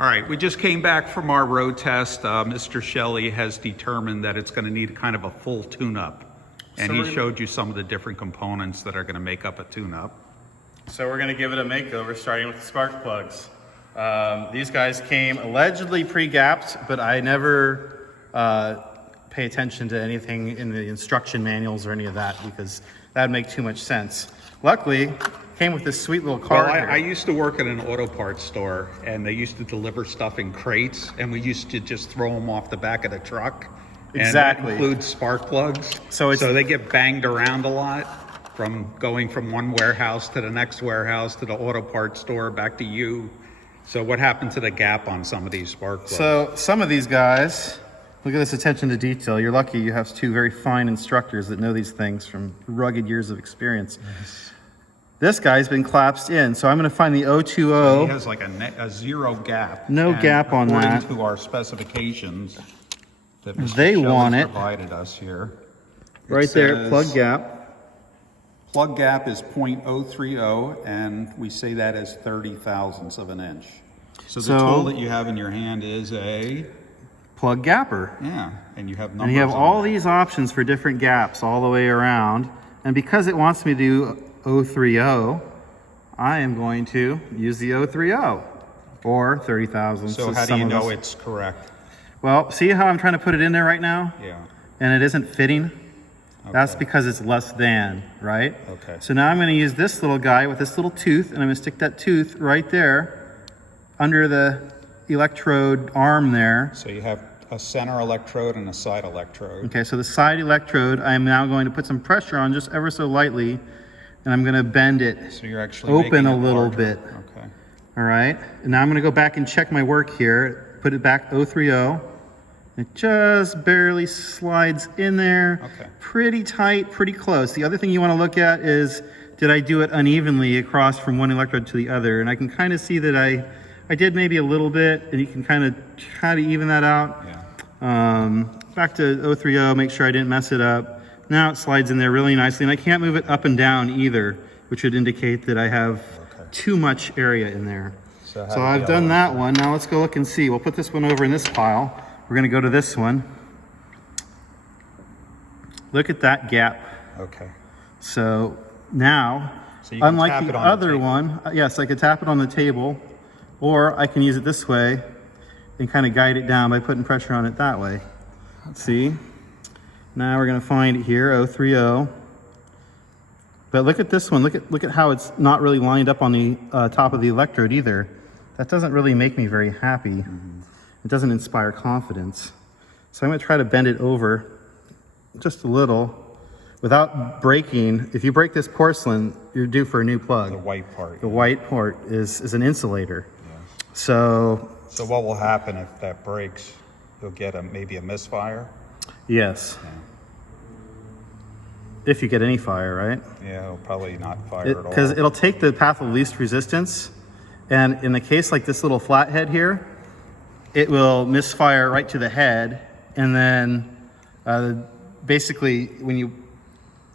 All right, we just came back from our road test. Mr. Shelley has determined that it's going to need kind of a full tune-up. And he showed you some of the different components that are going to make up a tune-up. So we're going to give it a makeover, starting with the spark plugs. These guys came allegedly pre-gapped, but I never pay attention to anything in the instruction manuals or any of that because that would make too much sense. Luckily, came with this sweet little card. Well, I used to work at an auto parts store, and they used to deliver stuff in crates, and we used to just throw them off the back of the truck. Exactly. And that includes spark plugs. So they get banged around a lot from going from one warehouse to the next warehouse to the auto parts store back to you. So what happened to the gap on some of these spark plugs? So some of these guys, look at this attention to detail. You're lucky you have two very fine instructors that know these things from rugged years of experience. Yes. This guy's been collapsed in, so I'm going to find the 020. He has like a zero gap. No gap on that. According to our specifications that Mr. They Shelley want it. provided us here. Right there, plug gap. Plug gap is 0.030, and we say that as 30 thousandths of an inch. So the tool that you have in your hand is a plug gapper. Yeah, and you have numbers. And you have all these options for different gaps all the way around. And because it wants me to do 030, I am going to use the 030 or 30 thousandths. So how do you know it's correct? Well, see how I'm trying to put it in there right now? Yeah. And it isn't fitting? Okay. That's because it's less than, right? Okay. So now I'm going to use this little guy with this little tooth, and I'm going to stick that tooth right there under the electrode arm there. So you have a center electrode and a side electrode. Okay, so the side electrode, I am now going to put some pressure on just ever so lightly, and I'm going to bend it so you're actually open a little bit. Okay. All right, and now I'm going to go back and check my work here, put it back 030. It just barely slides in there. Okay. Pretty tight, pretty close. The other thing you want to look at is, did I do it unevenly across from one electrode to the other? And I can kind of see that I did maybe a little bit, and you can kind of try to even that out. Yeah. Back to 030, make sure I didn't mess it up. Now it slides in there really nicely, and I can't move it up and down either, which would indicate that I have too much area in there. So I've done that one. Now let's go look and see. We'll put this one over in this pile. We're going to go to this one. Look at that gap. Okay. So now, unlike the other one, yes, I could tap it on the table, or I can use it this way and kind of guide it down by putting pressure on it that way. See? Now we're going to find it here, 030. But look at this one. Look at how it's not really lined up on the top of the electrode either. That doesn't really make me very happy. Mm-hmm. It doesn't inspire confidence. So I'm going to try to bend it over just a little without breaking. If you break this porcelain, you're due for a new plug. The white part. The white part is an insulator. Yes. So what will happen if that breaks? You'll get maybe a misfire? Yes. Yeah. If you get any fire, right? Yeah, it'll probably not fire at all. Because it'll take the path of least resistance. And in the case like this little flathead here, it will misfire right to the head. And then basically when you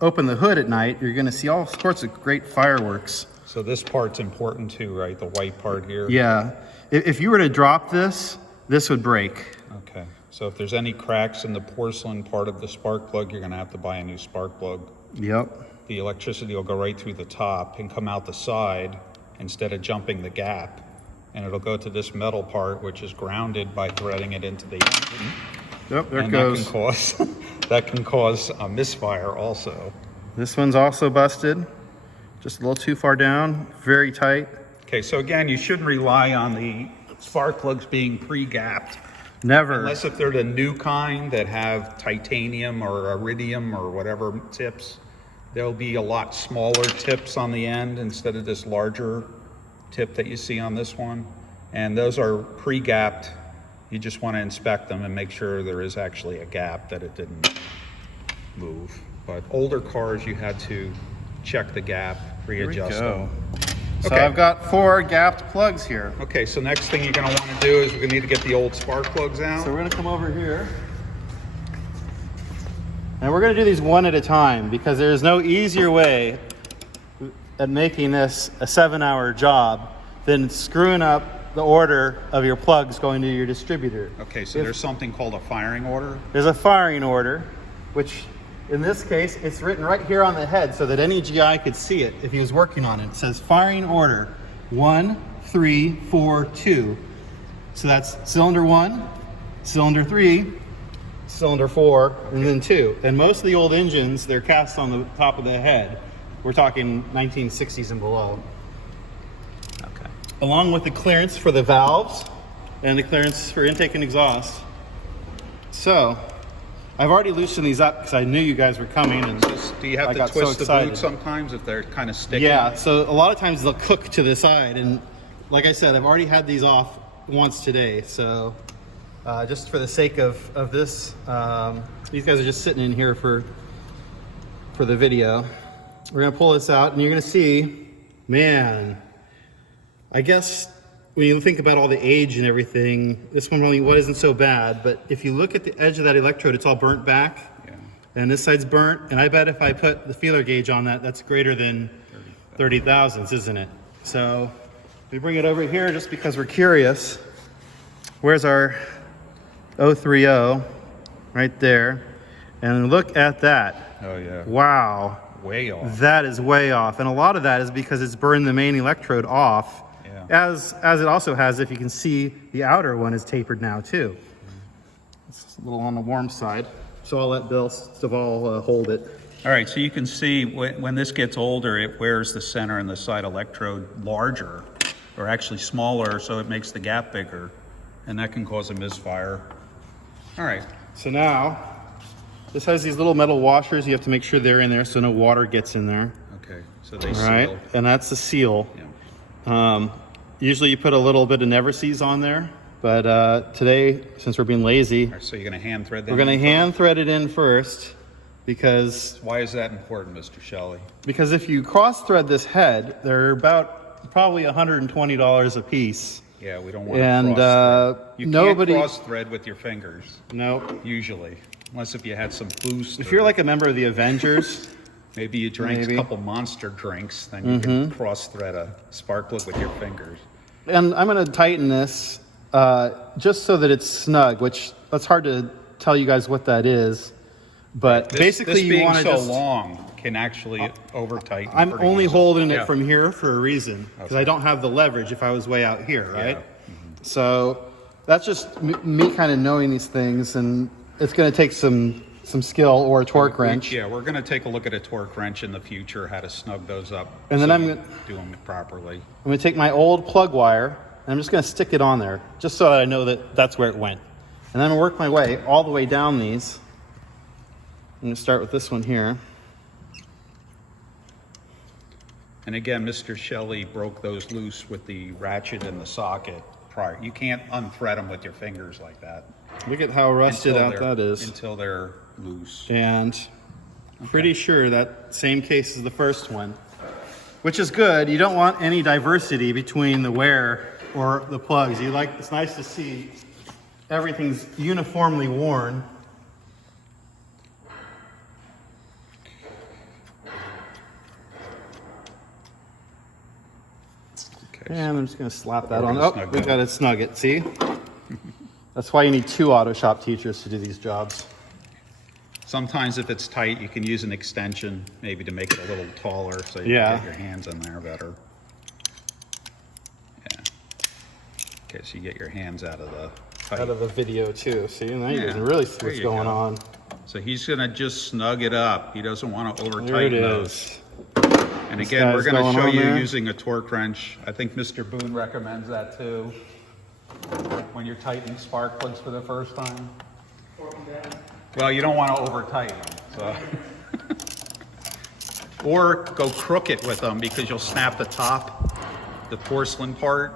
open the hood at night, you're going to see all sorts of great fireworks. So this part's important too, right? The white part here? Yeah. If you were to drop this, this would break. Okay. So if there's any cracks in the porcelain part of the spark plug, you're going to have to buy a new spark plug. Yep. The electricity will go right through the top and come out the side instead of jumping the gap. And it'll go to this metal part, which is grounded by threading it into the engine. Yep, there it goes. That can cause a misfire also. This one's also busted. Just a little too far down, very tight. Okay, so again, you shouldn't rely on the spark plugs being pre-gapped. Never. Unless if they're the new kind that have titanium or iridium or whatever tips. There'll be a lot smaller tips on the end instead of this larger tip that you see on this one. And those are pre-gapped. You just want to inspect them and make sure there is actually a gap, that it didn't move. But older cars, you had to check the gap, readjust them. So okay. I've got 4 gapped plugs here. Okay, so next thing you're going to want to do is we're going to need to get the old spark plugs out. So we're going to come over here. And we're going to do these one at a time because there's no easier way at making this a 7-hour job than screwing up the order of your plugs going to your distributor. Okay, so there's something called a firing order? There's a firing order, which in this case, it's written right here on the head so that any GI could see it if he was working on it. It says firing order 1, 3, 4, 2. So that's cylinder 1, cylinder 3, cylinder 4, and then 2. And most of the old engines, they're cast on the top of the head. We're talking 1960s and below. Okay. Along with the clearance for the valves and the clearance for intake and exhaust. So, I've already loosened these up because I knew you guys were coming, and Do you have to twist the boot sometimes if they're kind of sticky? Yeah, so a lot of times they'll cook to the side, and like I said, I've already had these off once today, so just for the sake of this, these guys are just sitting in here for the video. We're gonna pull this out, and you're gonna see, man, I guess when you think about all the age and everything, this one really wasn't so bad, but if you look at the edge of that electrode, it's all burnt back. Yeah. And this side's burnt, and I bet if I put the feeler gauge on that, that's greater than 30 thousandths, isn't it? So we bring it over here just because we're curious. Where's our 030 right there? And look at that. Oh yeah. Wow. Way off. That is way off. And a lot of that is because it's burned the main electrode off. As it also has, if you can see, the outer one is tapered now too. It's a little on the warm side, so I'll let Bill Staval hold it. All right, so you can see when this gets older, it wears the center and the side electrode larger, or actually smaller, so it makes the gap bigger, and that can cause a misfire. All right. So now, this has these little metal washers. You have to make sure they're in there so no water gets in there. Okay, so they seal. Right, and that's the seal. Yeah. Usually you put a little bit of Never-Seez on there, but today, since we're being lazy, so you're going to hand thread them? We're going to hand thread it in first, because... Why is that important, Mr. Shelley? Because if you cross thread this head, they're about probably $120 a piece. Yeah, we don't want to cross thread. You can't cross thread with your fingers. No. Usually, unless if you had some boost. If you're like a member of the Avengers... Maybe you drank a couple monster drinks, then you can cross thread a spark plug with your fingers. And I'm going to tighten this just so that it's snug, which that's hard to tell you guys what that is. But basically, you want to so long can actually over tighten. I'm only holding it from here for a reason, because I don't have the leverage if I was way out here, right? Yeah. So that's just me kind of knowing these things, and it's going to take some skill or a torque wrench. Yeah, we're going to take a look at a torque wrench in the future, how to snug those up. And then I'm going to do them properly. I'm going to take my old plug wire, and I'm just going to stick it on there, just so that I know that that's where it went. And then I'm going to work my way all the way down these. I'm going to start with this one here. And again, Mr. Shelley broke those loose with the ratchet and the socket prior. You can't unthread them with your fingers like that. Look at how rusted out that is. Until they're loose. And I'm pretty sure that same case is the first one, which is good. You don't want any diversity between the wear or the plugs. It's nice to see everything's uniformly worn. Okay. And I'm just going to slap that on. Oh, we got to snug it. See? That's why you need 2 auto shop teachers to do these jobs. Sometimes if it's tight, you can use an extension maybe to make it a little taller so you can get your hands in there better. Yeah. Okay, so you get your hands out of the tight. Out of the video too. See, now you can really see what's going on. So he's going to just snug it up. He doesn't want to over tighten those. And again, we're going to show you using a torque wrench. I think Mr. Boone recommends that too. When you're tightening spark plugs for the first time. Well, you don't want to over tighten them. So. Or go crooked with them because you'll snap the top, the porcelain part.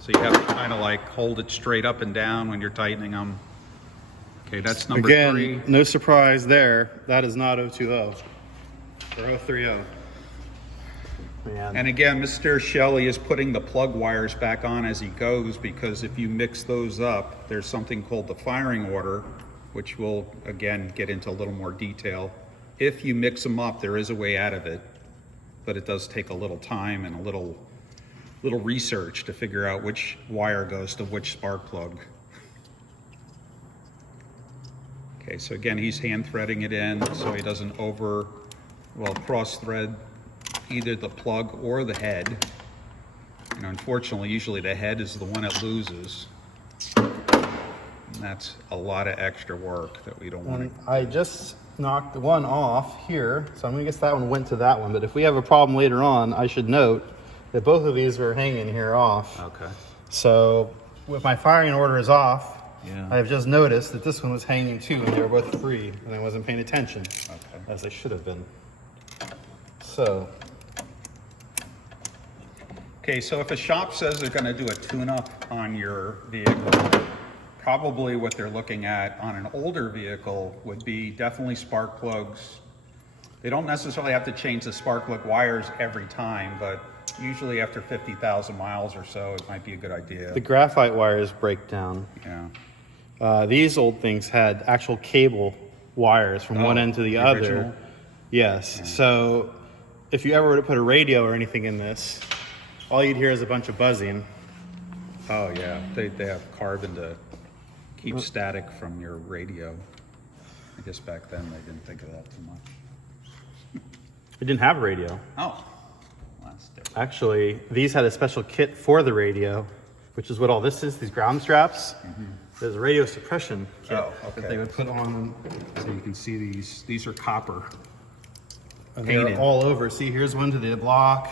So you have to kind of like hold it straight up and down when you're tightening them. Okay, that's number 3. Again, no surprise there. That is not 020 or 030. Man. And again, Mr. Shelley is putting the plug wires back on as he goes, because if you mix those up, there's something called the firing order, which we'll again get into a little more detail. If you mix them up, there is a way out of it, but it does take a little time and a little little research to figure out which wire goes to which spark plug. Okay, so again, he's hand threading it in so he doesn't cross thread either the plug or the head. And unfortunately, usually the head is the one that loses. And that's a lot of extra work that we don't want to. I just knocked the one off here, so I'm gonna guess that one went to that one. But if we have a problem later on, I should note that both of these were hanging here off. Okay. So if my firing order is off, Yeah. I've just noticed that this one was hanging too, and they were both free, and I wasn't paying attention, Okay. as they should have been. So, Okay, so if a shop says they're going to do a tune-up on your vehicle, probably what they're looking at on an older vehicle would be definitely spark plugs. They don't necessarily have to change the spark plug wires every time, but usually after 50,000 miles or so, it might be a good idea. the graphite wires break down. Yeah. These old things had actual cable wires from one end to the other. original? Yes. Yeah. So if you ever were to put a radio or anything in this, all you'd hear is a bunch of buzzing. Oh yeah, they have carbon to keep static from your radio. I guess back then they didn't think of that too much. It didn't have a radio. Oh, that's different. Actually, these had a special kit for the radio, which is what all this is, these ground straps. There's a radio suppression kit Oh, that okay. they would put on. So you can see these are copper. And they're Painted. all over. See, here's one to the block.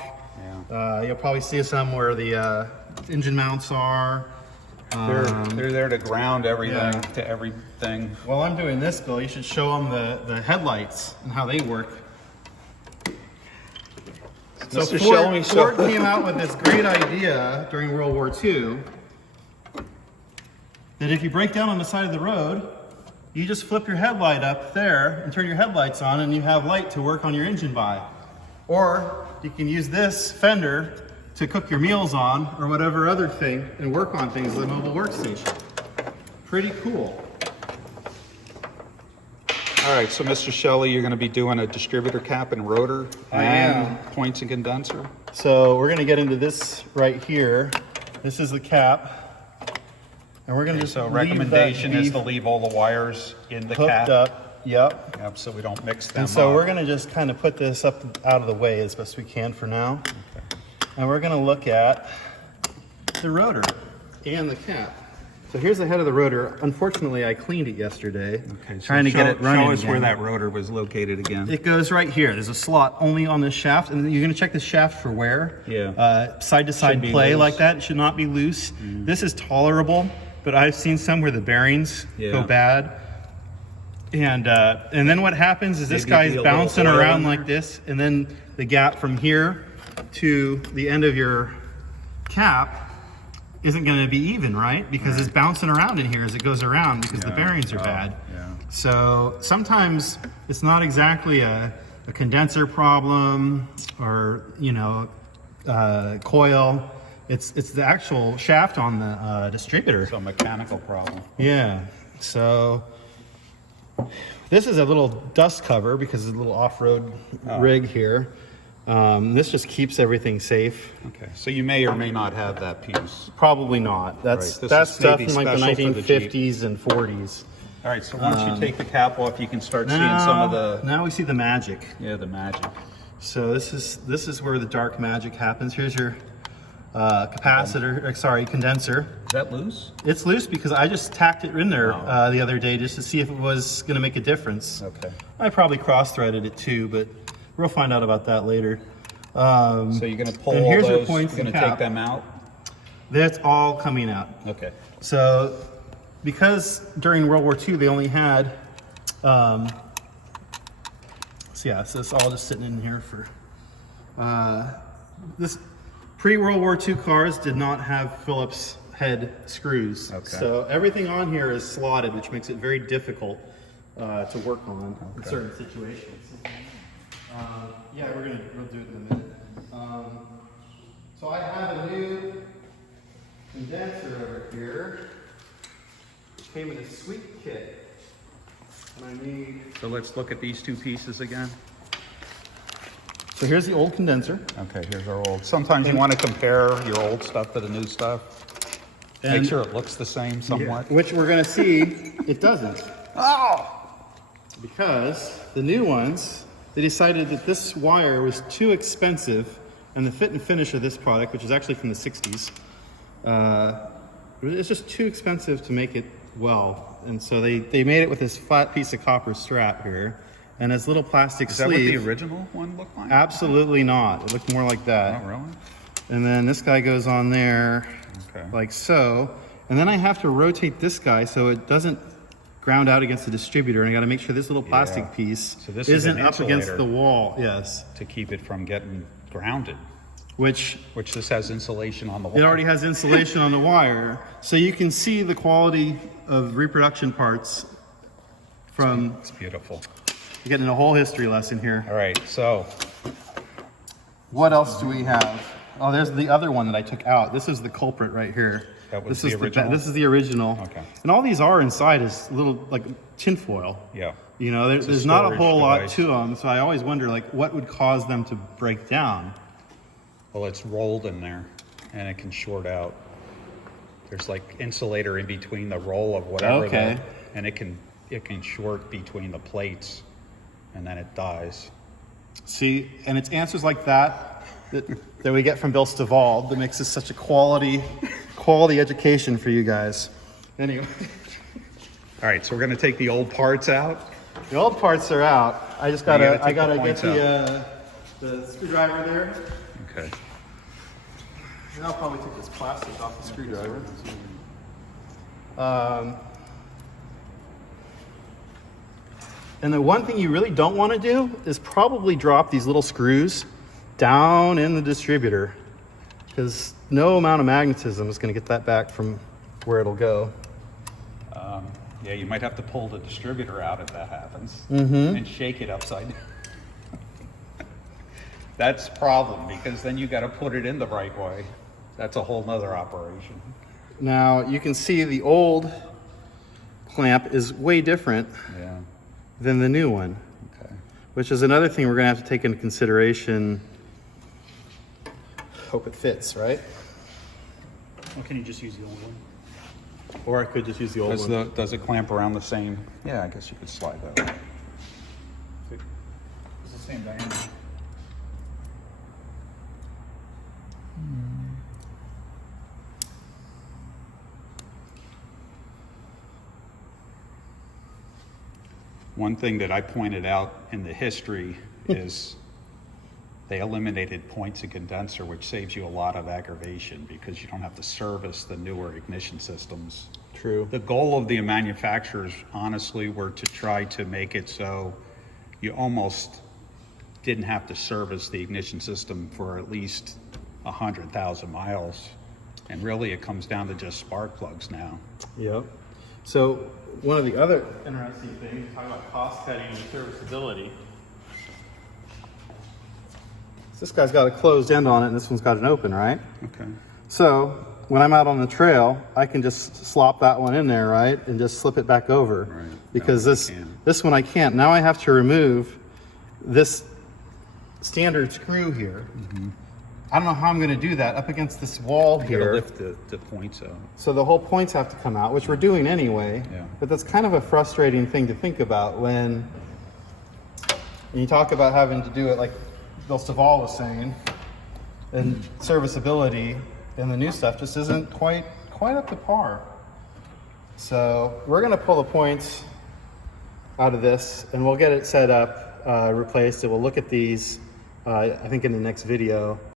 Yeah. You'll probably see some where the engine mounts are. They're there to ground everything yeah. to everything. While I'm doing this, Bill, you should show them the headlights and how they work. So Mr. Shelby, Ford came out with this great idea during World War II that if you break down on the side of the road, you just flip your headlight up there and turn your headlights on and you have light to work on your engine by. Or you can use this fender to cook your meals on or whatever other thing and work on things with a mobile workstation. Pretty cool. All right, so Mr. Shelley, you're going to be doing a distributor cap and rotor I and am. points and condenser. So we're gonna get into this right here. This is the cap. And we're gonna just So leave recommendation that is to beef leave all the wires in the hooked cap. up. Yep. Yep, so we don't mix them And so up. we're gonna just kind of put this up out of the way as best we can for now. Okay. And we're gonna look at the rotor and the cap. So here's the head of the rotor. Unfortunately, I cleaned it yesterday, Okay, so trying to get it running Show us where again. that rotor was located again. It goes right here. There's a slot only on this shaft, and you're going to check the shaft for wear. Yeah. Side to side Should be play loose. like that. It should not be loose. This is tolerable, but I've seen some where the bearings Yeah. go bad. And then what happens is this Maybe guy's be a little bouncing oil around in like there. this, and then the gap from here to the end of your cap isn't going to be even, right? Because it's bouncing around in here as it goes around because the Yeah. bearings are Oh, bad. yeah. So sometimes it's not exactly a condenser problem or, coil. It's the actual shaft on the distributor. So mechanical problem. Yeah. So this is a little dust cover because it's a little off-road rig here. This just keeps everything safe. Okay, so you may or may not have that piece. Probably not. That's Right, this that's is stuff maybe from like the special for the Jeep. 1950s and 40s. All right, so once you take the cap off, you can start seeing some of the Now we see the magic. the magic. So this is where the dark magic happens. Here's your condenser. Is that loose? It's loose because I just tacked it in there the other day just to see if it was going to make a difference. Okay. I probably cross-threaded it too, but we'll find out about that later. So you're going to pull And all here's your those, points you're going and to cap. take them out? That's all coming out. Okay. So because during World War II they only had, so it's all just sitting in here for, this pre-World War II cars did not have Phillips head screws. Okay. So everything on here is slotted, which makes it very difficult to work on in certain situations. We'll do it in a minute. So I have a new condenser over here. Came in a sweet kit. And I need, So let's look at these two pieces again. So here's the old condenser. Okay, here's our old. Sometimes you want to compare your old stuff to the new stuff. Make sure it looks the same somewhat. Which we're going to see it doesn't. Oh! Because the new ones, they decided that this wire was too expensive, and the fit and finish of this product, which is actually from the 60s, it's just too expensive to make it well. And so they made it with this flat piece of copper strap here, and this little plastic sleeve. Is that what the original one looked like? Absolutely not. It looked more like that. Oh, really? And then this guy goes on there, like so. And then I have to rotate this guy so it doesn't ground out against the distributor. And I got to make sure this little plastic piece isn't up against the wall. Yes. To keep it from getting grounded. Which this has insulation on the wall. It already has insulation on the wire. So you can see the quality of reproduction parts from... It's beautiful. You're getting a whole history lesson here. All right, so... What else do we have? Oh, there's the other one that I took out. This is the culprit right here. That was the original? This is the original. Okay. And all these are inside is little, like, tin foil. Yeah. You know, there's not a whole lot to them, so I always wonder, like, what would cause them to break down? Well, it's rolled in there, and it can short out. There's, like, insulator in between the roll of whatever. Okay. And it can short between the plates, and then it dies. See, and it's answers like that that we get from Bill Stivall that makes this such a quality education for you guys. Anyway. All right, so we're gonna take the old parts out. The old parts are out. I just gotta get the the screwdriver there. Okay. And I'll probably take this plastic off the screwdriver. And the one thing you really don't want to do is probably drop these little screws down in the distributor, because no amount of magnetism is going to get that back from where it'll go. Yeah, you might have to pull the distributor out if that happens, and shake it upside down. That's a problem, because then you got to put it in the right way. That's a whole nother operation. Now you can see the old clamp is way different than the new one, which is another thing we're going to have to take into consideration. Hope it fits, right? Or can you just use the old one? Or I could just use the old one. Does it clamp around the same? Yeah, I guess you could slide that way. It's the same diameter. One thing that I pointed out in the history is they eliminated points of condenser, which saves you a lot of aggravation because you don't have to service the newer ignition systems. True. The goal of the manufacturers, honestly, were to try to make it so you almost didn't have to service the ignition system for at least 100,000 miles. And really it comes down to just spark plugs now. Yep. So one of the other interesting things, talk about cost cutting and serviceability. This guy's got a closed end on it and this one's got an open, right? Okay. So when I'm out on the trail, I can just slop that one in there, right? And just slip it back over. Right. Because this one I can't. Now I have to remove this standard screw here. I don't know how I'm going to do that up against this wall You here. gotta lift the points out. So the whole points have to come out, which we're doing anyway. Yeah. But that's kind of a frustrating thing to think about when you talk about having to do it like Bill Stivall was saying, and serviceability and the new stuff just isn't quite up to par. So we're going to pull the points out of this and we'll get it set up, replaced, and we'll look at these, I think in the next video.